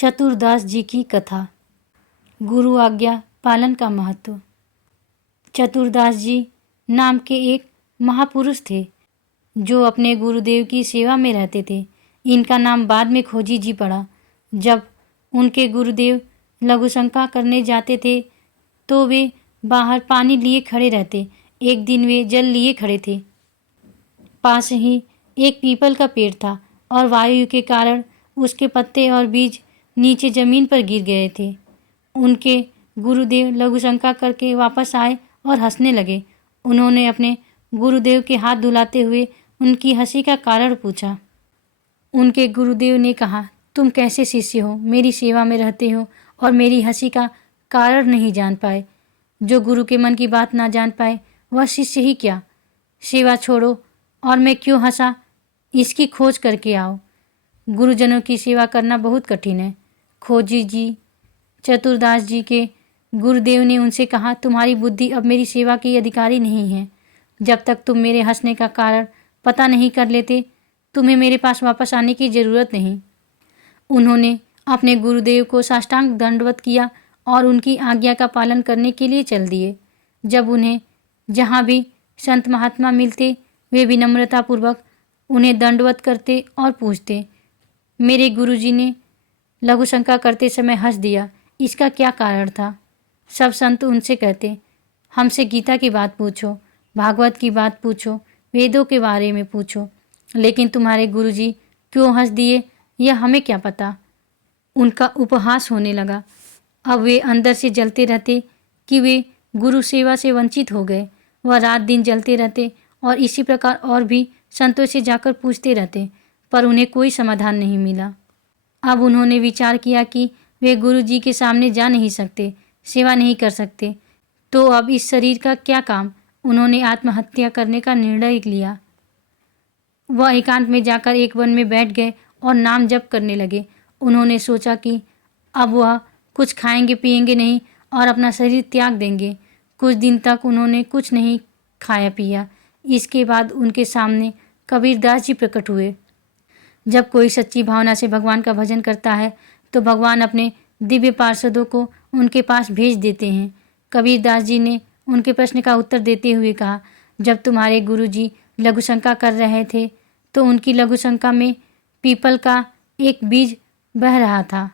चतुरदास जी की कथा। गुरु आज्ञा पालन का महत्व। चतुरदास जी नाम के एक महापुरुष थे जो अपने गुरुदेव की सेवा में रहते थे। इनका नाम बाद में खोजी जी पड़ा। जब उनके गुरुदेव लघुशंका करने जाते थे तो वे बाहर पानी लिए खड़े रहते। एक दिन वे जल लिए खड़े थे। पास ही एक पीपल का पेड़ था और वायु के कारण उसके पत्ते और बीज नीचे जमीन पर गिर गए थे। उनके गुरुदेव लघुशंका करके वापस आए और हंसने लगे। उन्होंने अपने गुरुदेव के हाथ धुलाते हुए उनकी हंसी का कारण पूछा। उनके गुरुदेव ने कहा, तुम कैसे शिष्य हो, मेरी सेवा में रहते हो और मेरी हंसी का कारण नहीं जान पाए। जो गुरु के मन की बात ना जान पाए वह शिष्य ही क्या। सेवा छोड़ो और मैं क्यों हंसा, इसकी खोज करके आओ। गुरुजनों की सेवा करना बहुत कठिन है। खोजी जी चतुरदास जी के गुरुदेव ने उनसे कहा, तुम्हारी बुद्धि अब मेरी सेवा की अधिकारी नहीं है। जब तक तुम मेरे हंसने का कारण पता नहीं कर लेते तुम्हें मेरे पास वापस आने की ज़रूरत नहीं। उन्होंने अपने गुरुदेव को साष्टांग दंडवत किया और उनकी आज्ञा का पालन करने के लिए चल दिए। जब उन्हें जहाँ भी संत महात्मा मिलते वे विनम्रतापूर्वक उन्हें दंडवत करते और पूछते, मेरे गुरुजी ने लघुशंका करते समय हंस दिया, इसका क्या कारण था। सब संत उनसे कहते, हमसे गीता की बात पूछो, भागवत की बात पूछो, वेदों के बारे में पूछो, लेकिन तुम्हारे गुरुजी क्यों हंस दिए यह हमें क्या पता। उनका उपहास होने लगा। अब वे अंदर से जलते रहते कि वे गुरु सेवा से वंचित हो गए। वह रात दिन जलते रहते और इसी प्रकार और भी संतों से जाकर पूछते रहते, पर उन्हें कोई समाधान नहीं मिला। अब उन्होंने विचार किया कि वे गुरु जी के सामने जा नहीं सकते, सेवा नहीं कर सकते, तो अब इस शरीर का क्या काम। उन्होंने आत्महत्या करने का निर्णय लिया। वह एकांत में जाकर एक वन में बैठ गए और नाम जप करने लगे। उन्होंने सोचा कि अब वह कुछ खाएंगे पिएंगे नहीं और अपना शरीर त्याग देंगे। कुछ दिन तक उन्होंने कुछ नहीं खाया पिया। इसके बाद उनके सामने कबीरदास जी प्रकट हुए। जब कोई सच्ची भावना से भगवान का भजन करता है तो भगवान अपने दिव्य पार्षदों को उनके पास भेज देते हैं। कबीरदास जी ने उनके प्रश्न का उत्तर देते हुए कहा, जब तुम्हारे गुरुजी लघुशंका कर रहे थे तो उनकी लघुशंका में पीपल का एक बीज बह रहा था।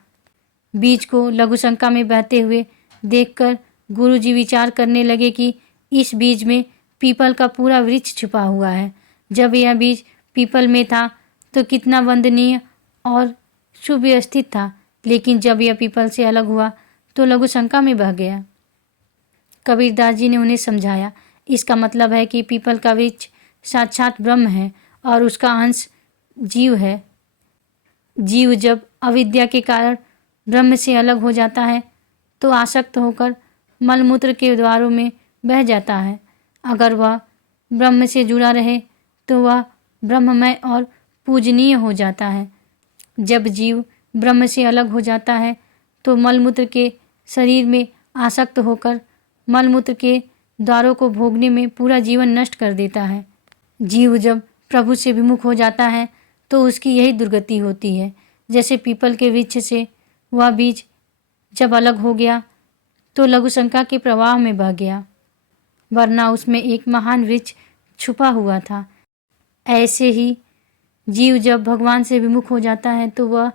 बीज को लघुशंका में बहते हुए देखकर गुरुजी विचार करने लगे कि इस बीज में पीपल का पूरा वृक्ष छुपा हुआ है। जब यह बीज पीपल में था तो कितना वंदनीय और सुव्यवस्थित था, लेकिन जब यह पीपल से अलग हुआ तो लघुशंका में बह गया। कबीरदास जी ने उन्हें समझाया, इसका मतलब है कि पीपल का वृक्ष साक्षात ब्रह्म है और उसका अंश जीव है। जीव जब अविद्या के कारण ब्रह्म से अलग हो जाता है तो आसक्त होकर मलमूत्र के द्वारों में बह जाता है। अगर वह ब्रह्म से जुड़ा रहे तो वह ब्रह्ममय और पूजनीय हो जाता है। जब जीव ब्रह्म से अलग हो जाता है तो मलमूत्र के शरीर में आसक्त होकर मलमूत्र के द्वारों को भोगने में पूरा जीवन नष्ट कर देता है। जीव जब प्रभु से विमुख हो जाता है तो उसकी यही दुर्गति होती है। जैसे पीपल के वृक्ष से वह बीज जब अलग हो गया तो लघुशंका के प्रवाह में बह गया, वरना उसमें एक महान वृक्ष छुपा हुआ था। ऐसे ही जीव जब भगवान से विमुख हो जाता है तो वह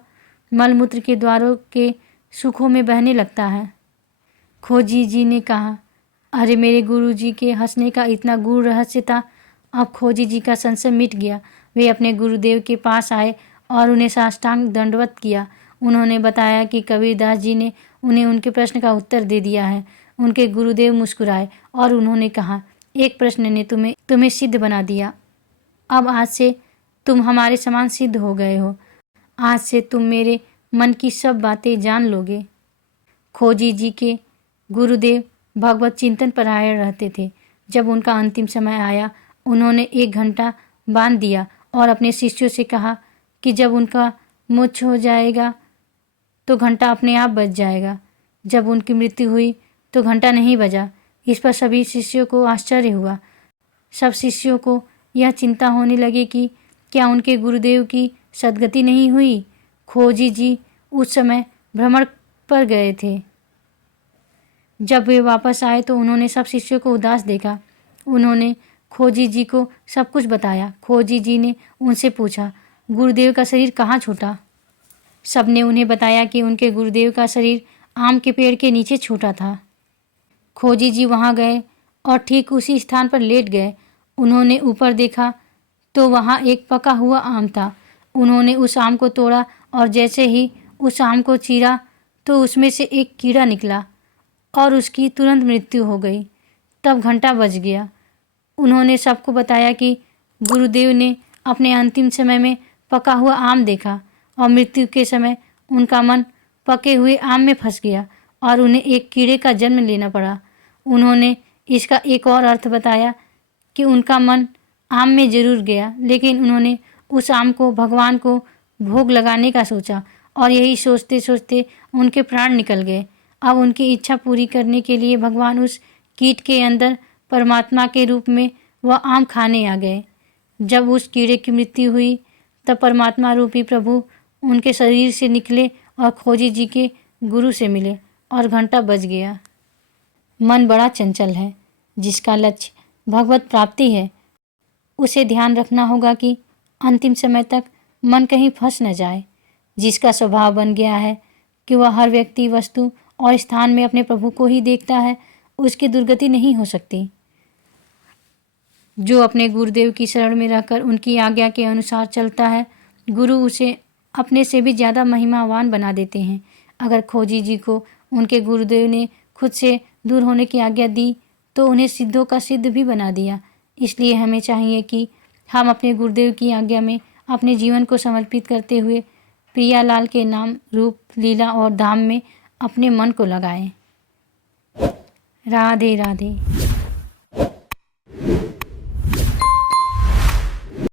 मलमूत्र के द्वारों के सुखों में बहने लगता है। खोजी जी ने कहा, अरे मेरे गुरु जी के हंसने का इतना गूढ़ रहस्य था। अब खोजी जी का संशय मिट गया। वे अपने गुरुदेव के पास आए और उन्हें साष्टांग दंडवत किया। उन्होंने बताया कि कबीरदास जी ने उन्हें उनके प्रश्न का उत्तर दे दिया है। उनके गुरुदेव मुस्कुराए और उन्होंने कहा, एक प्रश्न ने तुम्हें सिद्ध बना दिया। अब आज से तुम हमारे समान सिद्ध हो गए हो। आज से तुम मेरे मन की सब बातें जान लोगे। खोजी जी के गुरुदेव भगवत चिंतन परायण रहते थे। जब उनका अंतिम समय आया उन्होंने 1 घंटा बांध दिया और अपने शिष्यों से कहा कि जब उनका मोक्ष हो जाएगा तो घंटा अपने आप बज जाएगा। जब उनकी मृत्यु हुई तो घंटा नहीं बजा। इस पर सभी शिष्यों को आश्चर्य हुआ। सब शिष्यों को यह चिंता होने लगी कि क्या उनके गुरुदेव की सद्गति नहीं हुई। खोजी जी उस समय भ्रमण पर गए थे। जब वे वापस आए तो उन्होंने सब शिष्यों को उदास देखा। उन्होंने खोजी जी को सब कुछ बताया। खोजी जी ने उनसे पूछा, गुरुदेव का शरीर कहाँ छूटा? सबने उन्हें बताया कि उनके गुरुदेव का शरीर आम के पेड़ के नीचे छूटा था। खोजी जी वहाँ गए और ठीक उसी स्थान पर लेट गए। उन्होंने ऊपर देखा तो वहाँ एक पका हुआ आम था। उन्होंने उस आम को तोड़ा और जैसे ही उस आम को चीरा तो उसमें से एक कीड़ा निकला और उसकी तुरंत मृत्यु हो गई। तब घंटा बज गया। उन्होंने सबको बताया कि गुरुदेव ने अपने अंतिम समय में पका हुआ आम देखा और मृत्यु के समय उनका मन पके हुए आम में फंस गया और उन्हें एक कीड़े का जन्म लेना पड़ा। उन्होंने इसका एक और अर्थ बताया कि उनका मन आम में जरूर गया, लेकिन उन्होंने उस आम को भगवान को भोग लगाने का सोचा और यही सोचते सोचते उनके प्राण निकल गए। अब उनकी इच्छा पूरी करने के लिए भगवान उस कीट के अंदर परमात्मा के रूप में वह आम खाने आ गए। जब उस कीड़े की मृत्यु हुई तब परमात्मा रूपी प्रभु उनके शरीर से निकले और खोजी जी के गुरु से मिले और घंटा बज गया। मन बड़ा चंचल है। जिसका लक्ष्य भगवत प्राप्ति है उसे ध्यान रखना होगा कि अंतिम समय तक मन कहीं फंस न जाए। जिसका स्वभाव बन गया है कि वह हर व्यक्ति, वस्तु और स्थान में अपने प्रभु को ही देखता है, उसकी दुर्गति नहीं हो सकती। जो अपने गुरुदेव की शरण में रहकर उनकी आज्ञा के अनुसार चलता है, गुरु उसे अपने से भी ज़्यादा महिमावान बना देते हैं। अगर खोजी जी को उनके गुरुदेव ने खुद से दूर होने की आज्ञा दी तो उन्हें सिद्धों का सिद्ध भी बना दिया। इसलिए हमें चाहिए कि हम अपने गुरुदेव की आज्ञा में अपने जीवन को समर्पित करते हुए प्रियालाल के नाम, रूप, लीला और धाम में अपने मन को लगाएं। राधे राधे।